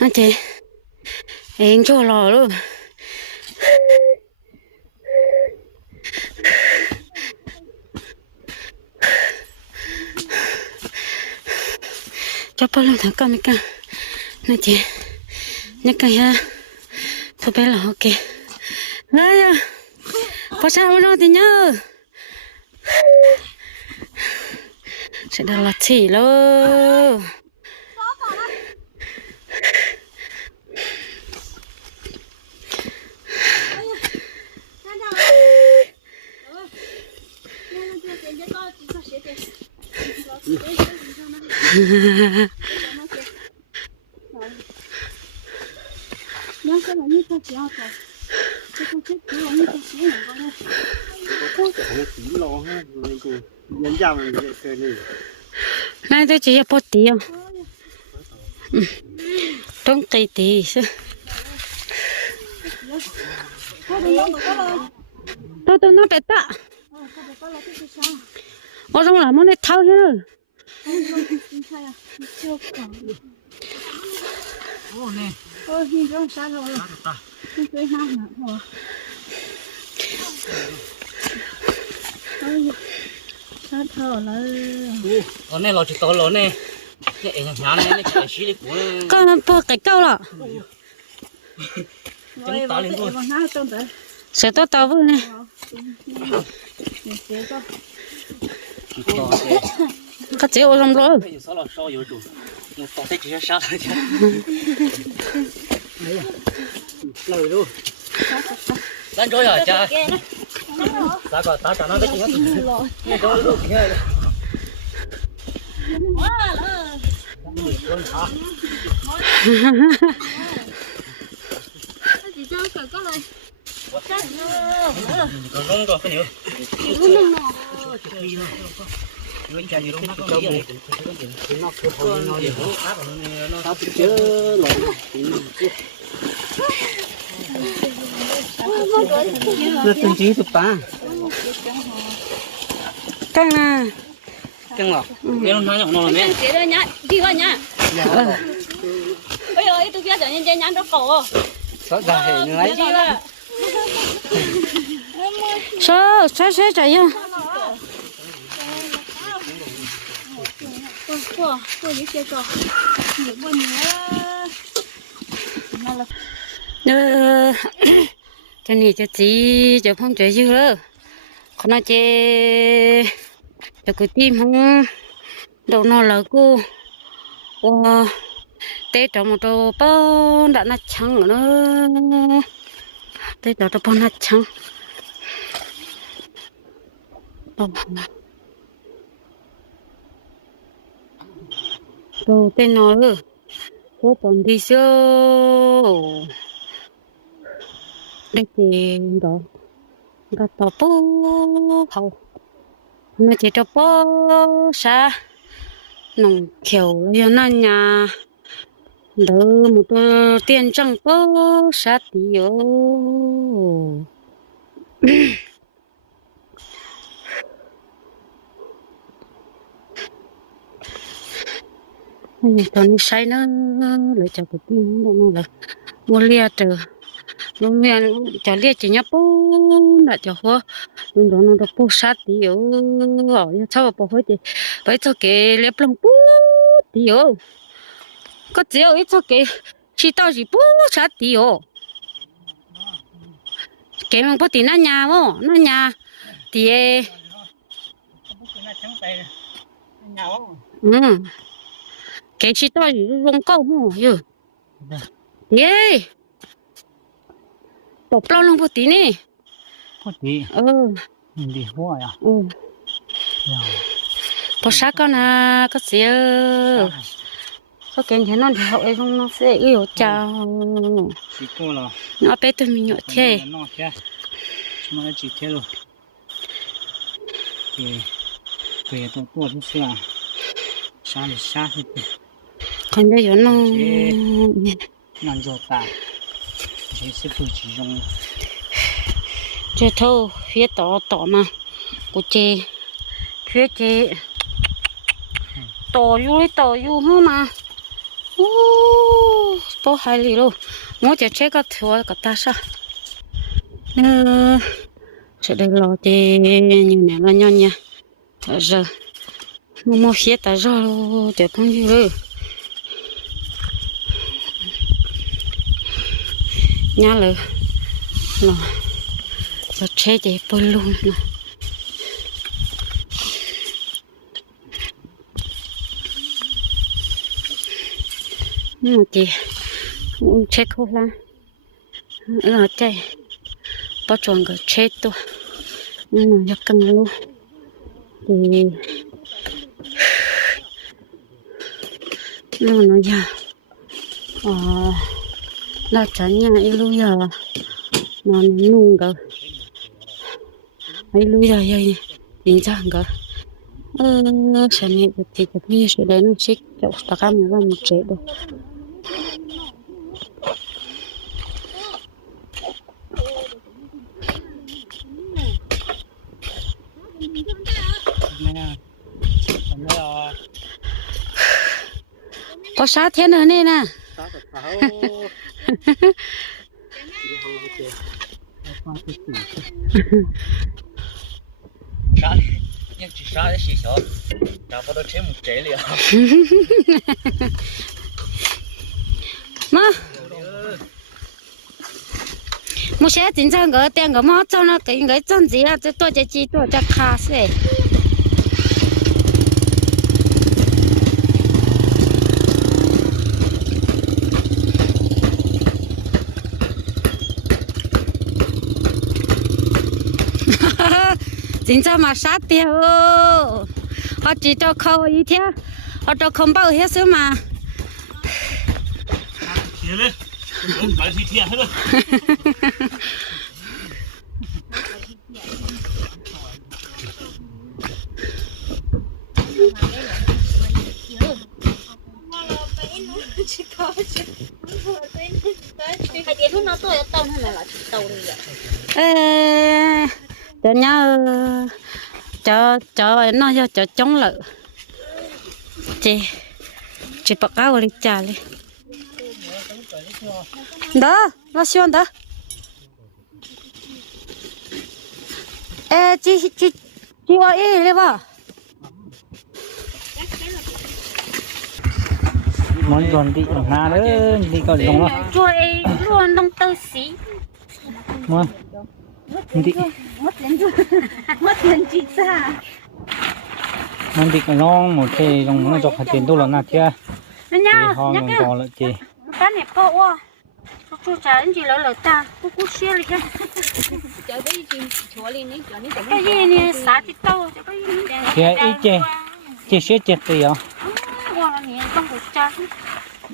nó chị em cho lò luôn. Cho bao lâu thằng con mấy con nó chị. Nhớ cái ha. Thôi bé là ok. Đấy có sao đâu thì nhớ. Sẽ đặt là chỉ luôn. nhớ cái là như thế nào rồi cái con chết cứ là như thế nào con ơi có cái tí lo ha rồi cô nhân ra mình cái cái này này, tôi chỉ có tí không? Trong tay tí. Chứ tôi tôi nó bé tạ ô trong là có là cái cái sao ở trong là muốn để thao chứ không sai à chưa sao rồi thở này lo chỉ to lo cái em nhà này cái cái xí của con bơ cái câu là rồi vào lên nào sẽ tôi tao vui nè to cái có chế ở trong rồi cái sao là sao 有主 nhưng to cái chỉ sao thôi chứ lâu luôn đánh rồi hả cha ta có ta trả nó cái chuyện đó nghe cho luôn nghe chỉ cho cái cái này còn không có cái nữa nó nồng nọ nó chạy gì đâu nó có gì nó cứ hồi nó gì nó nó chứ lộn nó từng chỉ tụt ta căng à căng ngọc nghe nó nói nó là mẹ chị đó nhá đi qua nhá bây giờ tôi kia trở nên chơi nhắn đó cổ sợ dài nữa ấy sợ sợ sợ chạy sao chạy cho này cho chị cho phong chơi dư rồi còn nói chơi cho cái tim không đầu nó là cô wow tê trong một đồ bao đã nát trắng nữa tê trong đồ bông nát trắng. Bông. Đồ tên nó rồi cô còn đi siêu đây thì đó. Đó tao bố. Hậu. Nó chỉ cho bố sa nông kiểu cho nó nhà. Đỡ một tô tiền trăng bố sa tiêu Bây đi say nó lại cho cái tiền đó nó là mua lia trời nó miền cho lia chỉ nhá bố đã cho hoa nhưng đó nó đã bố sát tiêu ở như sao mà bố thì bây giờ cái lia plong bố tiêu có chỉ ở ít cái chỉ tao chỉ bố sát tiêu cái mình bố thì nó nhà vô nó nhà thì ừ cái chỉ tao chỉ dùng câu hả ừ yeah bỏ bao lâu một tí nè có gì ừ mình đi hoa à ừ bỏ sát con à có gì ơ có cái thế nó thì hậu ấy không nó sẽ yêu chào chỉ có là nó bé tụi mình nhỏ thế nó thế mà nó chỉ thế rồi thì về tôi qua chút xíu à xa thì xa thì còn bây giờ nó nằm rồi ta chỉ sẽ phụ chỉ dùng. Chơi thâu phía tỏ tỏ mà. Của chị phía chị tỏ du lấy tỏ du hơn mà. Ô bố hai lì luôn muốn cho chế có thua có ta sao? Nữa sẽ được lo thì như này là nhau nha. Giờ. Mua mua phía ta rồi luôn để không gì rồi nhá lửa nó nó chế chế bơi luôn nè. Nhưng mà chị cũng chế khô la nó chế bao chọn cái chế tu nó là giặc căng luôn. Thì nó nó giờ ờ là chán nhà ấy luôn giờ nó nung cái ấy luôn giờ vậy nhìn ra cái ờ sáng nay thì tập như sẽ đến nó xích chậu cả mọi người một chế được có sát thế nữa nè nè Sát, nhưng chỉ sát cái gì sợ, nào có đôi chế một chế liền. mà một xe chính trang cái tiền cái mà cho nó cái cái chân gì là cái tôi chỉ chỉ tôi chỉ khá sẽ chính trang mà sát tiêu họ chỉ cho khâu ý thế. Họ cho không bao hết số mà. Thế lên, cũng phải thi thiệt hết rồi tiền lúc nó tôi tao hay là là tao đi vậy Ê, cho nhau cho cho nó cho cho chống lợ chị chị bạc cao đi trả đi. Đó nó xuyên đó. Ê chị chị chị ở ý đi vào Món giòn đi ở nhà đó, đi có giống đó. chuối luôn đông tư xí. Món. Mất chị xa. Món đi có ngon một cái giống nó dọc hạt tiền đâu là nạt kia. nhau ho ngon to lại chị. cái này có quá. Chú trả anh chị lỡ lỡ ta. Cô cô xia đi cái Chở cái gì chúa lên đấy cái gì nè xả thì tao cái gì Thì ít chị, chị sẽ chết thì à. nè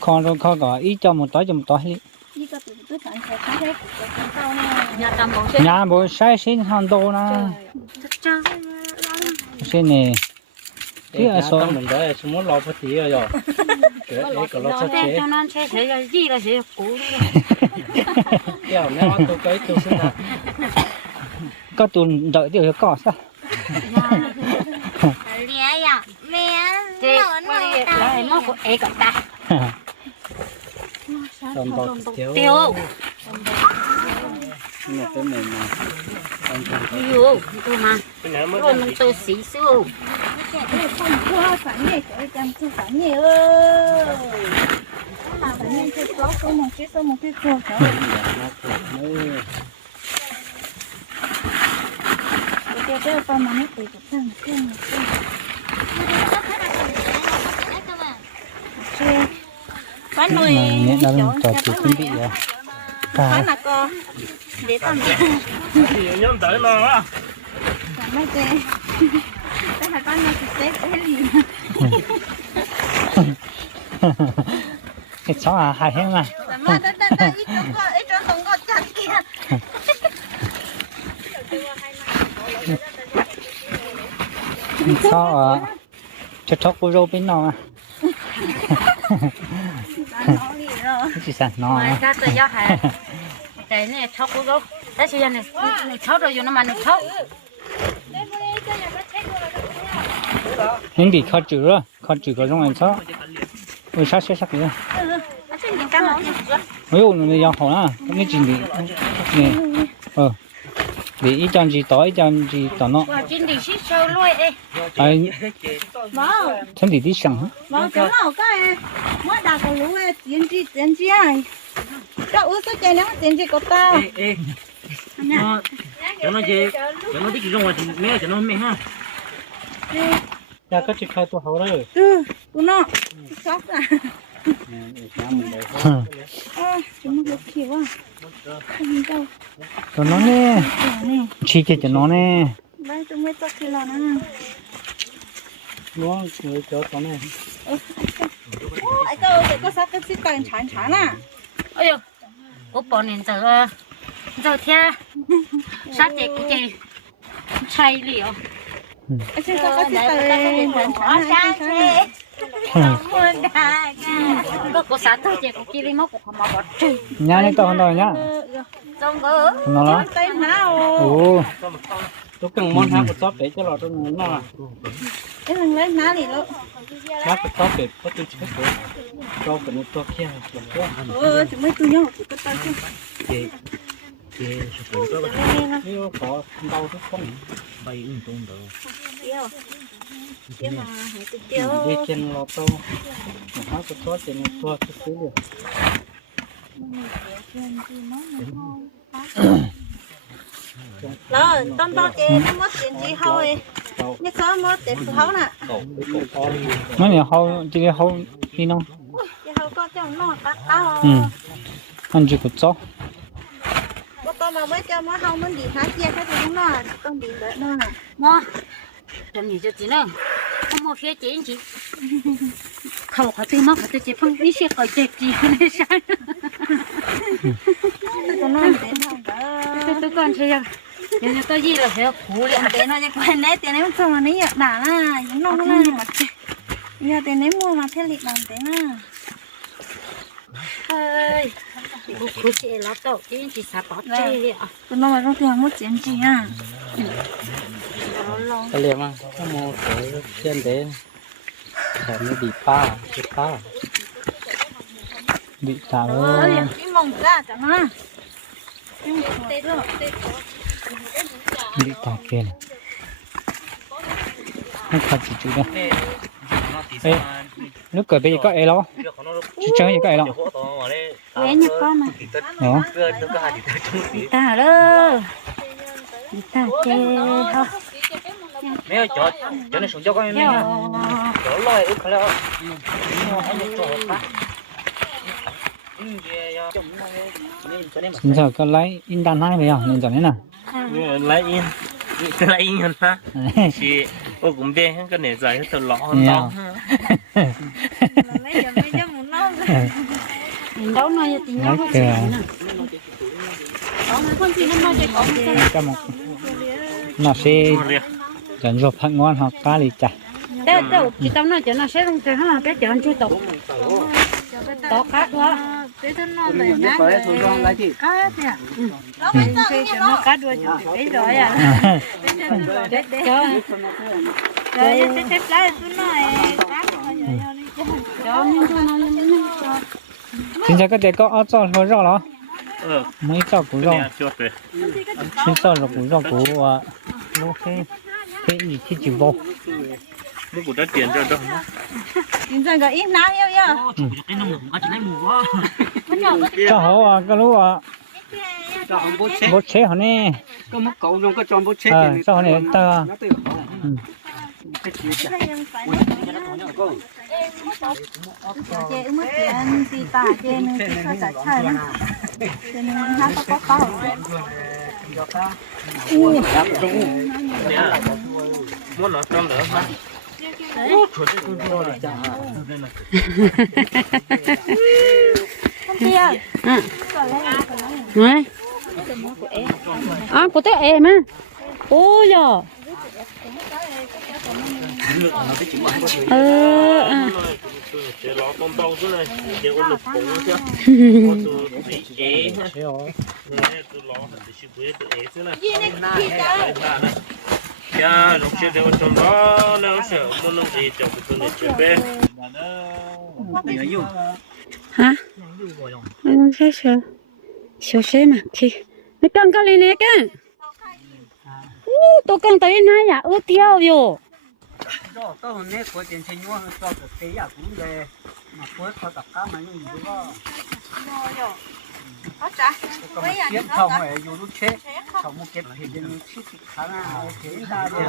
Con rồi con có ít cho một tối cho một tối đi. Nhà bố sai xin hàng đô na. Xin nè. Thế à số. mình đó là muốn lo phát tí rồi. Cái có lo phát chế. cho nên chơi thế là gì là sẽ đi Kiểu nếu tôi cái tôi xin là Có tuần đợi điều có sao? À Mẹ thế bây giờ lại nó của ấy cả ta Còn bọc thiếu. tiêu. Một cái mềm mà. tiêu. Tôi mà. Luôn nông tôi xí xíu. Không qua phản nghề cho em chưa phản nghề ơi mà phản nghề chưa có có một chiếc một cái cua đó cái cái con mà nó tùy thuộc sang cái cái bán nuôi Nhẹ đang trò chuyện chuẩn bị à. bán là co để tao Thì nhóm tới lo á. mấy cái cái phải bán nó thực tế cái gì cái chó à hài hết mà. đó đó ít trong có ít trong không có chặt kia Chó à. Cho chó của rô bên nào à. nó đi rồi Cái gì sao nó ngoài à. ra tôi giao hàng cái này chóc của đâu đấy chị này này chóc rồi nó mà này chóc Những gì khó chịu rồi. Khó chịu có trong anh chó. Ui sao sẽ sắc vậy? ở trên cái căn nó ví dụ như á cái chuyện gì nè để ý chân gì tối chân gì tao nó chín thì xích sâu lôi ê. ai thân thì đi sẵn. Vâng cái nào cái mới đặt cái lúa tiền gì tiền gì à cái ướt cái chén nó tiền gì có nó cho nó chơi cho nó biết gì rồi thì mẹ cho nó mẹ ha. Ya cái chuyện khai tôi hậu đấy ừ nó. Sót à Ừ. à chúng nó à nè chi cái cho nó nè đây chúng mới cho kia là nè nó người cho tao nè ai đâu để có sao cái gì tàn chán chán à Ôi dồi. Cô bỏ nền giờ. Giờ thia. Sát chạy cái chạy. Chay liệu. ai xem sao cái gì tàn chán chán à Có cô sát thôi chạy cô kia đi mốc của họ mà bỏ chơi. nhá đi tao tao nhá Xong rồi. nó đó tay nào ồ tôi cần món hàng của shop để cho lọt trong nó cái thằng lấy ná đi luôn khác của shop để có tôi chết rồi cho cái nó to kia ờ chúng mới tụi nhau có tay chứ chị chị sụp có nếu có thì không bay ứng tung đâu tiêu tiêu mà tự đi tiêu trên mà hát thì nó to chút xíu được rồi tôm to chê nó mất tiền gì thôi nhớ có mất tiền hấu nè nó hậu chỉ cái hậu đi nó chứ hấu có cho nó tắt tao. Ừ. Anh chỉ có chó บาไว่าจะมาเฮามันดีนาเกียร์แค่ตรงนั้นต้องดีแบบนั่นมาจำอยู่จะจีน่งเขามาเฟียจีนจีเขาเขาตื่นมาเขาจะเจ็บเพิ่งนี่เสียเขาเจ็บจีในฉันตัวนั้นตัวก่อนเชียร์ยังตัวยี่เราเหี้ยขู่เลยเดี๋ยวเราจะไปไหนเดี๋ยวนี้มันจะมาเนี่ยด่าหน่ายังน้องหน่าเนี่ยเดี๋ยวนี้มัวมาเทลิดมันเดี๋ยวหน่าเฮ้ย cô cô chị lót đầu chị chị sao bỏ chơi ạ tụi nó mà tiền mất tiền gì à cái liềm à cái mô cái tiền đấy phải nó bị pa bị pa bị sao ơi cái mông ra chẳng bị tao kia này nó thật chỉ chú đâu ê nước cởi bây giờ có ai lo chú chơi gì có ai lo quên nhá con mà đó ta đó? Ta chơi thôi. Mẹ cho cho nó xuống cho con mẹ ha cho lại ức cho ba bây giờ có lấy in đàn hai bây giờ. Nên chẳng thế nào? Lấy in. Lấy in hơn ha. Chị ô cũng biết cái này dài hết lọ hơn to lấy giờ mấy giờ muốn nó đâu nói thì nhau không kìa. nè có nó cái một nó sẽ chẳng giúp thằng ngon hoặc cá lì chả Tớ tớ chị tao nói cho nó sẽ không chơi ha cái chuyện chưa tục to cá quá tê tụi nó để nát cá thế nó cá đuôi cho cái rồi à để cho rồi sẽ xếp tụi nó cá cho nhưng cho nó ở cho hơi rõ đó. Ờ mấy cho củ cái rau. này cho rồi chính xác là củ rau củ à nó cái cái gì khi chịu vô. Nó cũng đã tiền rồi đó nhìn rằng cái ít nát yêu yêu cái nó có chỉ lấy mù quá cho hổ à cái lúa à. Cho ông bố chết bố chế hả nè? Có mất cậu dùng cái cho ông bố chết à cho hả nè ta nó tự hỏi Ừ. cái chuyện chả chị mất tiền gì ta chị nên chị phải trả chơi lắm cho nên nó có có có muốn nó trong nữa ha không kia Này. À, của tớ em á. Ôi giời. Ờ, à. để lo con tàu xuống này để ôn lực bụng chứ tôi bị chế ha chế hổ tôi lo thì chỉ quên tôi ế xuống này cha lúc trước đều trong đó nếu sợ muốn 弄 gì chồng tôi để chơi bé Để ở vô. hả? Ừ, sao sao sao sao mà khi. Nó cần cái này nè cái. Tôi cần tới nay à? Ướt tiêu vô. Đó, tao hôm nay có tiền chơi nhau cho cái tế à cũng về. Mà có có tập cá mà như vậy đó. có kiếm nó không có lúc chết. Không một kiếm thì đến chết thì khá là thế ra đi.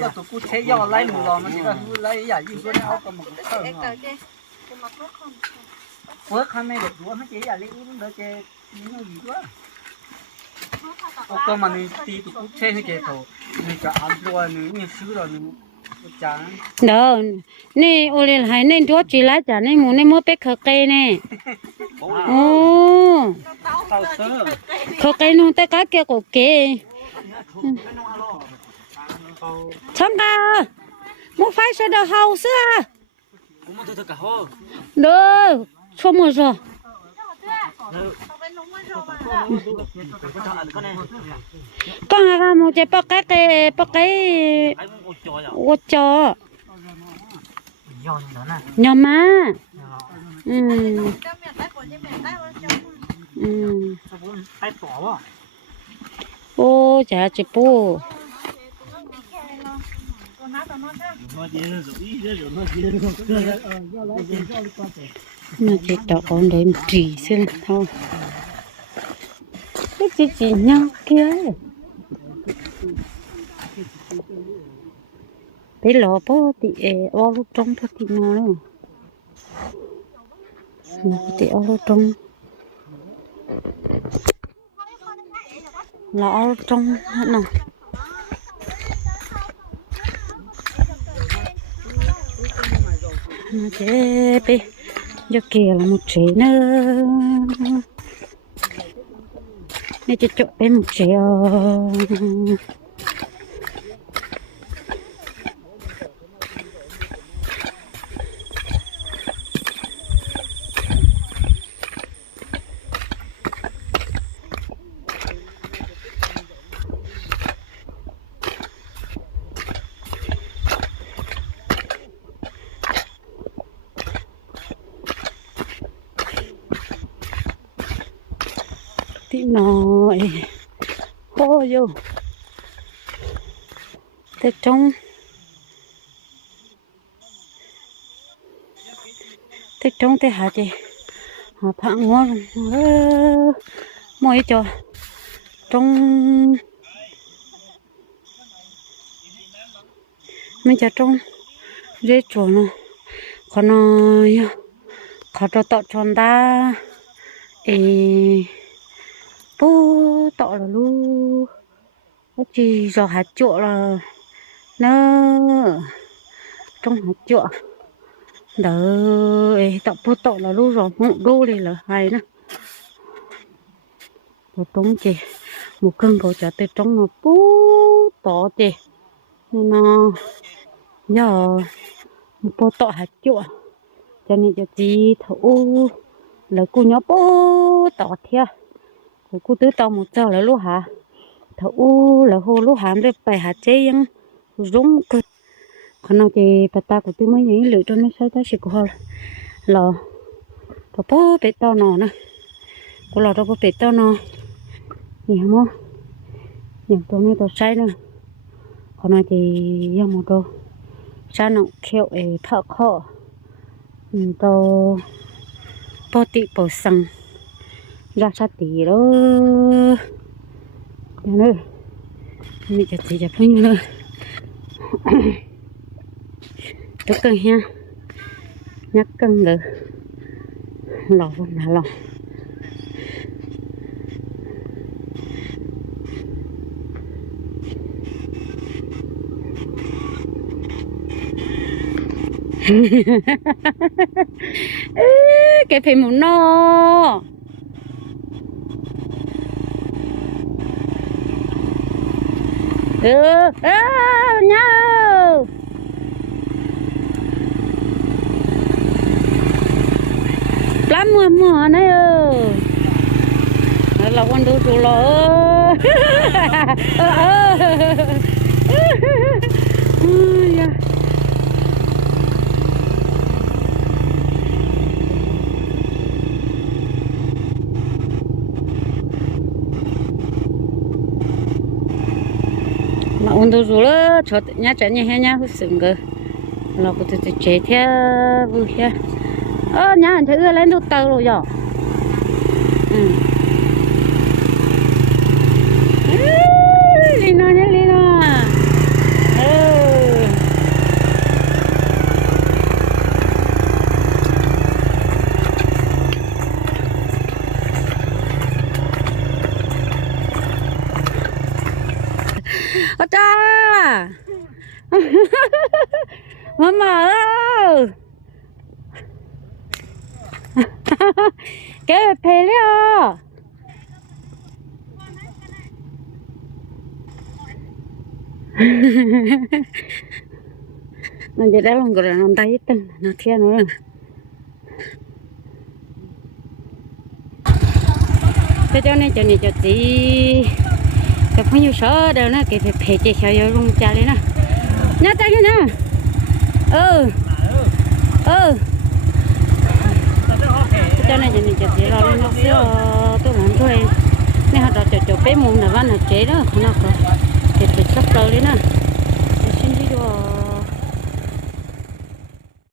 Có tụi cô chế do lấy một lò mà chỉ là lấy à như cái áo còn một cái cái thằng. cái không Phước hôm nay được đũa hết chỉ là lấy uống đỡ chơi những gì quá. Có mà mình đi tụi cô chế hết cái thôi. Mình cả ăn đua nữa như xứ rồi nữa. Đó nè ô lên hay nên chúa chỉ lá chả nên muốn nên mua bé khờ cây nè. Ô khờ cây nó tay cá kia của kê. Chấm ba. Mua phải sẽ được hậu xưa. Được không một rồi có cho ăn con này con hà một trái bắp cái cái bắp cái ai muốn ôi trời ạ ô cho do như đó nè nhỏ má ừ cho miệng tay của miệng tay của cho ừ sao cũng tay tỏ quá ô chả chỉ bù con nó tao nó chỉ rồi ý rồi nó chỉ rồi chỉ con đấy một chỉ xem thôi cái gì gì nhau kia. Thế lò bố thì ô lúc trong bố thì nó nữa thì ô lúc trong là ô lúc trong hết nào nó chế bê giờ kia là một trẻ nữa nên cho chỗ em một tí nói hô vô. Thế trong thế trong thế hả chị? Họ phẳng ngon mỗi cho. Trong mình cho trong dễ chuột nó. Còn nó khó cho tọt tròn ta. Ê bố tọ là lu. Chỉ giò hạt chỗ là nó trong hạt chỗ đỡ tọ bố tọ là lu giò một đô đi là hay nè một tống chè một cân cầu trả từ trong nó bố tọ chè nên nó giờ một bố tọ hạt chỗ cho nên cho chị thấu là cô nhỏ bố tọ theo cô cô tứ tao một giờ là lúa hả? Thầu u là hồ lúa hàm để phải hạt chế yên. Rúng cơ còn nào thì bà ta của tôi mới nhảy lựa cho nó sai ta chỉ có là có bố bể tao nọ nè. Cô lò đâu bố bể tao nọ nhỉ không nhỉ tôi mới tôi sai nữa còn nào thì yên một đồ. Sao nó kêu ấy thợ khó ừ, tôi bố tị bố xăng ra sát tí đó Dạ nữa mình chặt thì chặt bao nữa tôi cần ha nhắc cần nữa lò vẫn là lò cái phim muốn no Oh, oh no! ปลาหมัวหมัวนะเออแล้วเราคนดูดูรอเออเออเออ mà ôn đồ rồi cho nhà chạy nhà hay nhà hút sừng cơ. Nó có thể chế theo vui theo ơ nhà anh thấy lên đâu tàu rồi giờ ừ Ê, Lino nhá Lino ừ Ơ cha Mama ơi cái phê liao nó chỉ đã lòng rồi nó tay từng nó thiên nữa thế cho nên cho nên cho chị cái phong nhiêu sợ đâu nó cái phải chị sợ vô rung cha lên nè. Nhá tay cái nè ừ. Ừ cho nên cho nên chặt chị lo lên nó xíu ờ, tôi làm thôi. Nên họ đòi chặt chỗ bé mùng là văn là chế đó, nó có thì thì sắp tới đấy nè